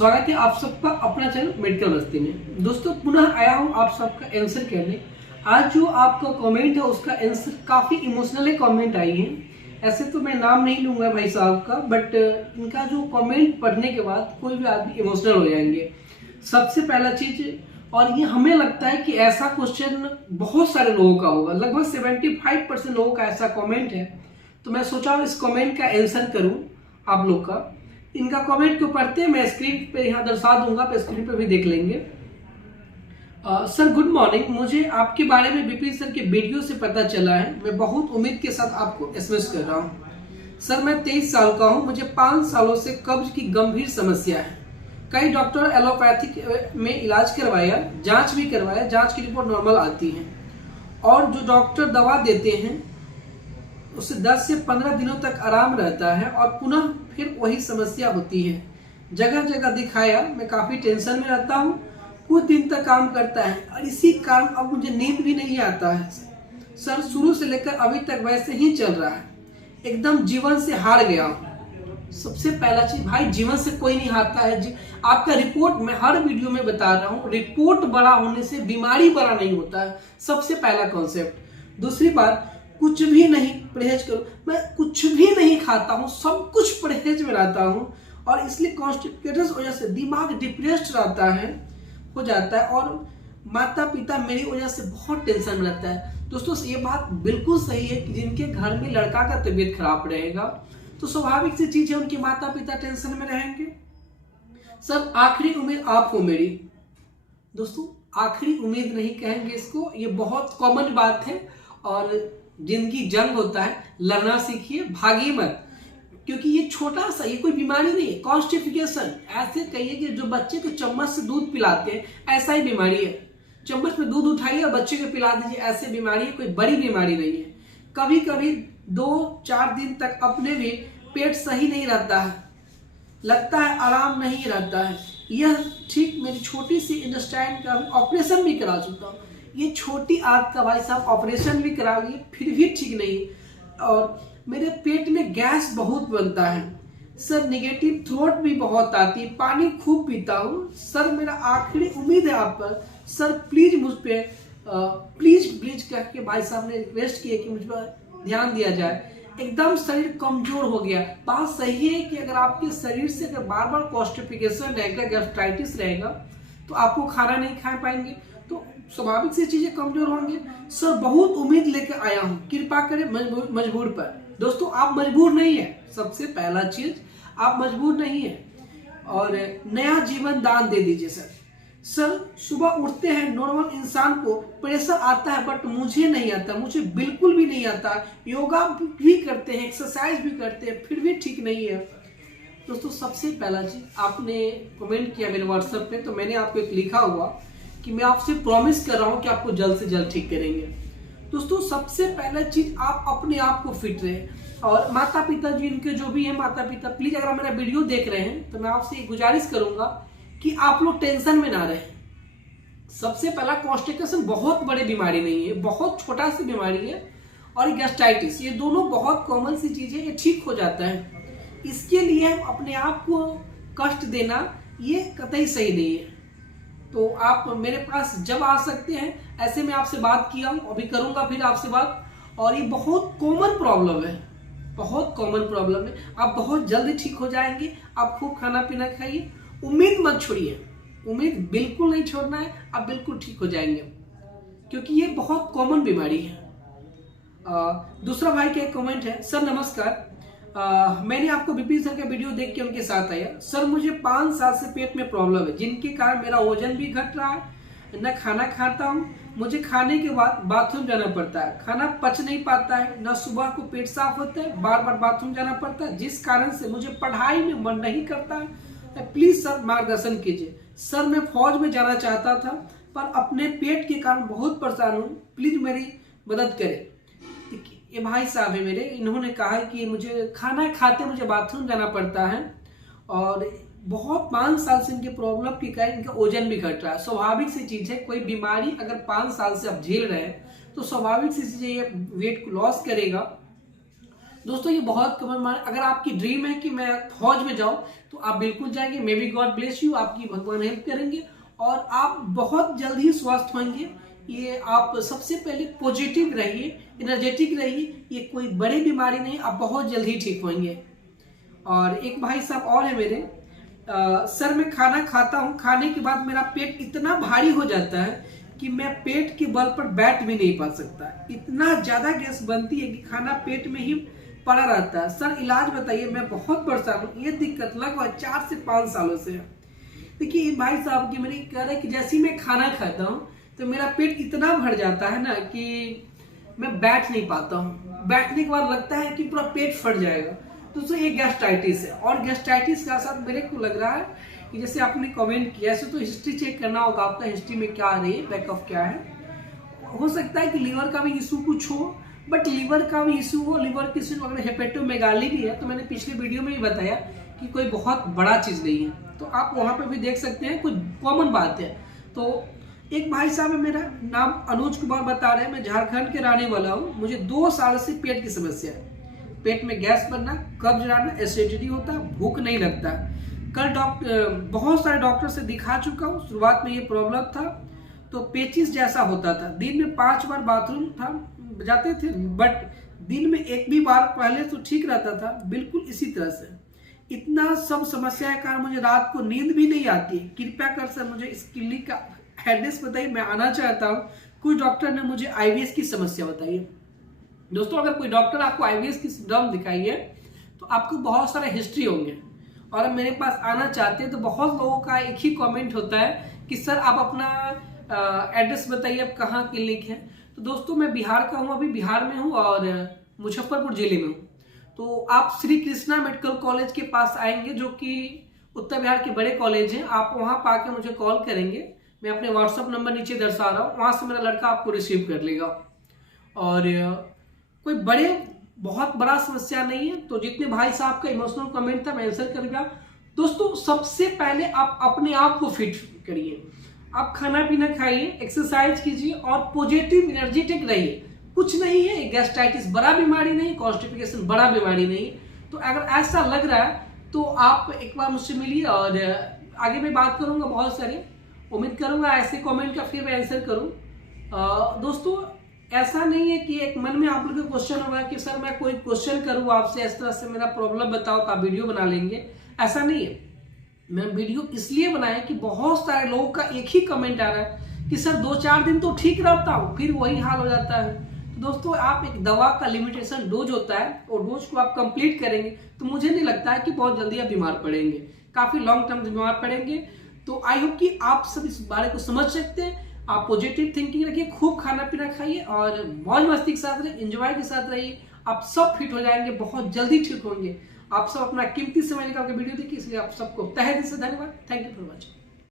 स्वागत है आप सबका अपना चैनल मेडिकल मस्ती में। दोस्तों पुनः आया हूँ आप सबका आंसर करने। आज जो आपका कमेंट है उसका आंसर काफ़ी इमोशनली कमेंट आई है। ऐसे तो मैं नाम नहीं लूँगा भाई साहब का, बट इनका जो कमेंट पढ़ने के बाद कोई भी आदमी इमोशनल हो जाएंगे। सबसे पहला चीज़, और ये हमें लगता है कि ऐसा क्वेश्चन बहुत सारे लोगों का होगा, लगभग 75% लोगों का ऐसा कमेंट है। तो मैं सोचा इस कमेंट का आंसर करूँ आप लोग का। इनका कमेंट को पढ़ते मैं स्क्रीन पे यहाँ दर्शा दूंगा, पे स्क्रीन पे भी देख लेंगे। सर गुड मॉर्निंग, मुझे आपके बारे में विपिन सर के वीडियो से पता चला है। मैं बहुत उम्मीद के साथ आपको एसएमएस कर रहा हूँ। सर मैं 23 साल का हूँ, मुझे 5 सालों से कब्ज की गंभीर समस्या है। कई डॉक्टर एलोपैथिक में इलाज करवाया, जांच भी करवाया, जांच की रिपोर्ट नॉर्मल आती है और जो डॉक्टर दवा देते हैं उससे 10 से 15 दिनों तक आराम रहता है और पुनः फिर वही समस्या होती है। जगह जगह दिखाया, मैं काफ़ी टेंशन में रहता हूँ, कुछ दिन तक काम करता है और इसी कारण अब मुझे नींद भी नहीं आता है। सर शुरू से लेकर अभी तक वैसे ही चल रहा है, एकदम जीवन से हार गया हूँ। सबसे पहला चीज भाई, जीवन से कोई नहीं हारता है। आपका रिपोर्ट मैं हर वीडियो में बता रहा हूँ, रिपोर्ट बड़ा होने से बीमारी बड़ा नहीं होता है, सबसे पहला कॉन्सेप्ट। दूसरी बात, कुछ भी नहीं परहेज करो। मैं कुछ भी नहीं खाता हूँ, सब कुछ परहेज में रहता हूँ और इसलिए कॉन्स्टिपेटेड वजह से दिमाग डिप्रेस्ड रहता है, हो जाता है और माता पिता मेरी वजह से बहुत टेंशन में रहता है। दोस्तों ये बात बिल्कुल सही है कि जिनके घर में लड़का का तबीयत खराब रहेगा तो स्वाभाविक सी चीज है उनके माता पिता टेंशन में रहेंगे। सर आखिरी उम्मीद आप हो मेरी। दोस्तों आखिरी उम्मीद नहीं कहेंगे इसको, ये बहुत कॉमन बात है और जिंदगी जंग होता है, लड़ना सीखिए, भागिए मत, क्योंकि ये छोटा सा, ये कोई बीमारी नहीं है। कॉन्स्टिपेशन ऐसे कहिए कि जो बच्चे को चम्मच से दूध पिलाते हैं ऐसा ही बीमारी है। चम्मच में दूध उठाइए और बच्चे को पिला दीजिए, ऐसे बीमारी है, कोई बड़ी बीमारी नहीं है। कभी कभी 2-4 दिन तक अपने भी पेट सही नहीं रहता है, लगता है आराम नहीं रहता है। यह ठीक मेरी छोटी सी इंटेस्टाइन का ऑपरेशन भी करा चुका हूँ। ये छोटी आंत का भाई साहब ऑपरेशन भी करा लिए, फिर भी ठीक नहीं। और मेरे पेट में गैस बहुत बनता है सर, नेगेटिव थ्रोट भी बहुत आती है, पानी खूब पीता हूँ। सर मेरा आखिरी उम्मीद है आप पर, सर प्लीज मुझ पे प्लीज करके भाई साहब ने रिक्वेस्ट की है कि मुझ पर ध्यान दिया जाए। एकदम शरीर कमजोर हो गया। बात सही है कि अगर आपके शरीर से अगर बार बार कॉन्स्टिपेशन रहेगा, गैस्ट्राइटिस रहेगा तो आपको खाना नहीं खा पाएंगे, तो स्वाभाविक से चीजें कमजोर होंगे। सर बहुत उम्मीद लेकर आया हूँ, कृपा करें मजबूर पर। दोस्तों आप मजबूर नहीं है, सबसे पहला चीज आप मजबूर नहीं है और नया जीवन दान दे दीजिए। सर सुबह उठते हैं, नॉर्मल इंसान को प्रेशर आता है बट मुझे नहीं आता, मुझे बिल्कुल भी नहीं आता। योगा भी करते हैं, एक्सरसाइज भी करते हैं, फिर भी ठीक नहीं है। दोस्तों सबसे पहला चीज, आपने कमेंट किया मेरे व्हाट्सएप पे, तो मैंने आपको एक लिखा हुआ कि मैं आपसे प्रॉमिस कर रहा हूँ कि आपको जल्द से जल्द ठीक करेंगे। दोस्तों सबसे पहला चीज, आप अपने आप को फिट रहे और माता पिता जी, इनके जो भी है माता पिता, प्लीज अगर मेरा वीडियो देख रहे हैं तो मैं आपसे गुजारिश करूंगा कि आप लोग टेंशन में ना रहें। सबसे पहला कॉन्स्टिपेशन बहुत बड़ी बीमारी नहीं है, बहुत छोटा सी बीमारी है और गैस्ट्राइटिस, ये दोनों बहुत कॉमन सी चीज है, ये ठीक हो जाता है। इसके लिए अपने आप को कष्ट देना ये कतई सही नहीं है। तो आप मेरे पास जब आ सकते हैं, ऐसे में आपसे बात किया हूँ, अभी करूंगा फिर आपसे बात। और ये बहुत कॉमन प्रॉब्लम है, बहुत कॉमन प्रॉब्लम है, आप बहुत जल्दी ठीक हो जाएंगे। आप खूब खाना पीना खाइए, उम्मीद मत छोड़िए, उम्मीद बिल्कुल नहीं छोड़ना है, आप बिल्कुल ठीक हो जाएंगे, क्योंकि ये बहुत कॉमन बीमारी है। दूसरा भाई का एक कमेंट है, सर नमस्कार, मैंने आपको विपिन सर का वीडियो देख के उनके साथ आया। सर मुझे 5 साल से पेट में प्रॉब्लम है, जिनके कारण मेरा वजन भी घट रहा है, न खाना खाता हूँ, मुझे खाने के बाद बाथरूम जाना पड़ता है, खाना पच नहीं पाता है, न सुबह को पेट साफ होता है, बार बार बाथरूम जाना पड़ता है, जिस कारण से मुझे पढ़ाई में मन नहीं करता है। प्लीज सर मार्गदर्शन कीजिए। सर मैं फौज में जाना चाहता था पर अपने पेट के कारण बहुत परेशान हूँ, प्लीज मेरी मदद करें। ये भाई साहब है मेरे, इन्होंने कहा है कि मुझे खाना खाते मुझे बाथरूम जाना पड़ता है और बहुत 5 साल से इनके प्रॉब्लम के कारण इनका वजन भी घट रहा है। स्वाभाविक सी चीज है, कोई बीमारी अगर 5 साल से आप झेल रहे हैं तो स्वाभाविक सी चीज है, ये वेट को लॉस करेगा। दोस्तों ये बहुत कमर मार, अगर आपकी ड्रीम है कि मैं फौज में जाऊं तो आप बिल्कुल जाएंगे। May be God bless you, आपकी भगवान हेल्प करेंगे और आप बहुत जल्द ही स्वस्थ होंगे। ये आप सबसे पहले पॉजिटिव रहिए, एनर्जेटिक रहिए, ये कोई बड़ी बीमारी नहीं, आप बहुत जल्द ही ठीक होंगे। और एक भाई साहब और है मेरे, सर मैं खाना खाता हूँ, खाने के बाद मेरा पेट इतना भारी हो जाता है कि मैं पेट के बल पर बैठ भी नहीं पा सकता, इतना ज्यादा गैस बनती है कि खाना पेट में ही पड़ा रहता है। सर इलाज बताइए, मैं बहुत परेशान हूँ, ये दिक्कत लगभग 4 से 5 सालों से है। देखिए भाई साहब की मेरी कह रहे कि जैसे ही मैं खाना खाता हूँ तो मेरा पेट इतना भर जाता है ना कि मैं बैठ नहीं पाता हूँ, बैठने के बाद लगता है कि पूरा पेट फट जाएगा। तो ये गैस्ट्राइटिस है, और गैस्ट्राइटिस का साथ मेरे को लग रहा है कि जैसे आपने कमेंट किया ऐसे तो हिस्ट्री चेक करना होगा आपका, हिस्ट्री में क्या आ रही है, बैकअप क्या है। हो सकता है कि लीवर का भी इशू कुछ हो, बट लीवर का भी इशू हो, लीवर की इशू अगर हेपेटोमेगाली भी है तो मैंने पिछले वीडियो में ही बताया कि कोई बहुत बड़ा चीज नहीं है, तो आप वहां पे भी देख सकते हैं, कुछ कॉमन बात है। तो एक भाई साहब है, मेरा नाम अनुज कुमार बता रहे हैं, मैं झारखंड के रहने वाला हूँ। मुझे 2 साल से पेट की समस्या है, पेट में गैस बनना, कब्ज रहना, एसिडिटी होता, भूख नहीं लगता। कल बहुत सारे डॉक्टर से दिखा चुका हूँ। शुरुआत में ये प्रॉब्लम था तो पेचिस जैसा होता था, दिन में 5 बार बाथरूम था जाते थे, बट दिन में एक भी बार पहले तो ठीक रहता था, बिल्कुल इसी तरह से। इतना सब समस्या के कारण मुझे रात को नींद भी नहीं आती। कृपया कर सर मुझे इस क्लिनिक का एड्रेस बताइए, मैं आना चाहता हूँ। कुछ डॉक्टर ने मुझे आईबीएस की समस्या बताई है। दोस्तों अगर कोई डॉक्टर आपको आईबीएस की सिम्टम दिखाई है तो आपको बहुत सारे हिस्ट्री होंगे, और अब मेरे पास आना चाहते हैं तो बहुत लोगों का एक ही कमेंट होता है कि सर आप अपना एड्रेस बताइए, आप कहाँ क्लिनिक है। तो दोस्तों मैं बिहार का हूँ, अभी बिहार में हूँ और मुजफ्फरपुर जिले में हूँ। तो आप श्री कृष्णा मेडिकल कॉलेज के पास आएंगे, जो कि उत्तर बिहार के बड़े कॉलेज हैं। आप वहाँ पाके मुझे कॉल करेंगे, मैं अपने व्हाट्सअप नंबर नीचे दर्शा रहा हूँ, वहाँ से मेरा लड़का आपको रिसीव कर लेगा। और कोई बहुत बड़ा समस्या नहीं है। तो जितने भाई साहब का इमोशनल कमेंट था मैं आंसर कर गया। दोस्तों सबसे पहले आप अपने आप को फिट करिए, आप खाना पीना खाइए, एक्सरसाइज कीजिए और पॉजिटिव एनर्जेटिक रहिए। कुछ नहीं है, गैस्ट्राइटिस बड़ा बीमारी नहीं, कॉन्स्टिपेशन बड़ा बीमारी नहीं। तो अगर ऐसा लग रहा है तो आप एक बार मुझसे मिलिए, और आगे मैं बात करूंगा बहुत सारे, उम्मीद करूंगा ऐसे कमेंट का फिर मैं आंसर करूं। दोस्तों ऐसा नहीं है कि एक मन में आप लोग का क्वेश्चन होगा कि सर मैं कोई क्वेश्चन करूं आपसे, इस तरह से मेरा प्रॉब्लम बताओ तो आप वीडियो बना लेंगे, ऐसा नहीं है। मैं वीडियो इसलिए बनाया कि बहुत सारे लोगों का एक ही कमेंट आ रहा है कि सर 2-4 दिन तो ठीक रहता हूं, फिर वही हाल हो जाता है। तो दोस्तों आप एक दवा का लिमिटेशन डोज होता है, और डोज को आप कंप्लीट करेंगे तो मुझे नहीं लगता है कि बहुत जल्दी आप बीमार पड़ेंगे, काफी लॉन्ग टर्म बीमार पड़ेंगे। तो आई होप कि आप सब इस बारे को समझ सकते हैं। आप पॉजिटिव थिंकिंग रखिए, खूब खाना पीना खाइए और मौज मस्ती के साथ रहिए, एंजॉय के साथ रहिए, आप सब फिट हो जाएंगे, बहुत जल्दी ठीक होंगे। आप सब अपना कीमती समय निकाल के वीडियो देखिए, इसलिए आप सबको तहे दिल से धन्यवाद। Thank you for watching.